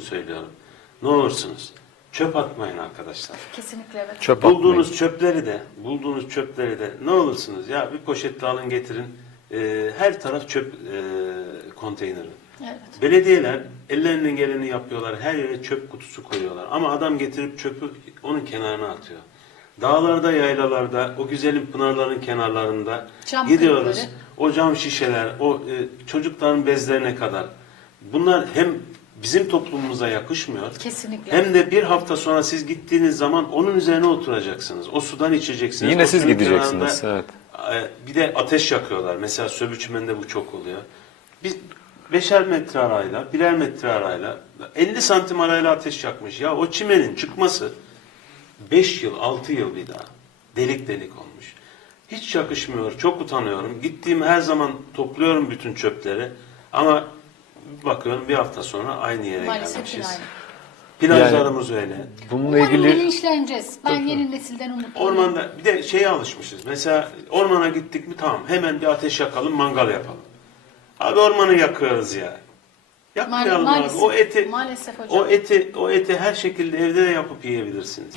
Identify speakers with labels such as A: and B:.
A: şunu söylüyorum. Ne olursunuz çöp atmayın arkadaşlar.
B: Kesinlikle evet.
C: Çöp
A: Bulduğunuz çöpleri de, bulduğunuz çöpleri de ne olursunuz ya bir poşetle alın getirin. Ee, her taraf çöp e, konteyneri.
B: Evet.
A: Belediyeler ellerinden geleni yapıyorlar. Her yere çöp kutusu koyuyorlar. Ama adam getirip çöpü onun kenarına atıyor. Dağlarda, yaylalarda, o güzelim pınarların kenarlarında
B: Cam
A: gidiyoruz.
B: kırıkları.
A: O cam şişeler, o e, çocukların bezlerine kadar. Bunlar hem bizim toplumumuza yakışmıyor.
B: Kesinlikle.
A: Hem de bir hafta sonra siz gittiğiniz zaman onun üzerine oturacaksınız. O sudan içeceksiniz.
C: Yine
A: O
C: siz
A: suyun
C: gideceksiniz,
A: kenarında, e, Bir de ateş yakıyorlar. Mesela Söbüçmen'de bu çok oluyor. Biz beşer metre arayla, birer metre arayla, 50 santim arayla ateş yakmış. Ya o çimenin çıkması 5 yıl, 6 yıl bir daha. Delik delik olmuş. Hiç yakışmıyor. Çok utanıyorum. Gittiğim her zaman topluyorum bütün çöpleri. Ama bakıyorum bir hafta sonra aynı yere
B: Maalesef
A: gelmişiz.
B: aynı.
A: Plajlarımız öyle.
C: Bununla
B: Umarım
C: ilgili
B: bilinçleneceğiz. Ben yeni nesilden umutluyum.
A: Ormanda bir de şeye alışmışız. Mesela ormana gittik mi tamam hemen bir ateş yakalım mangal yapalım. Abi ormanı yakıyoruz ya. Yakmayalım
B: Maalesef,
A: abi. O eti
B: maalesef hocam.
A: o eti o eti her şekilde evde de yapıp yiyebilirsiniz.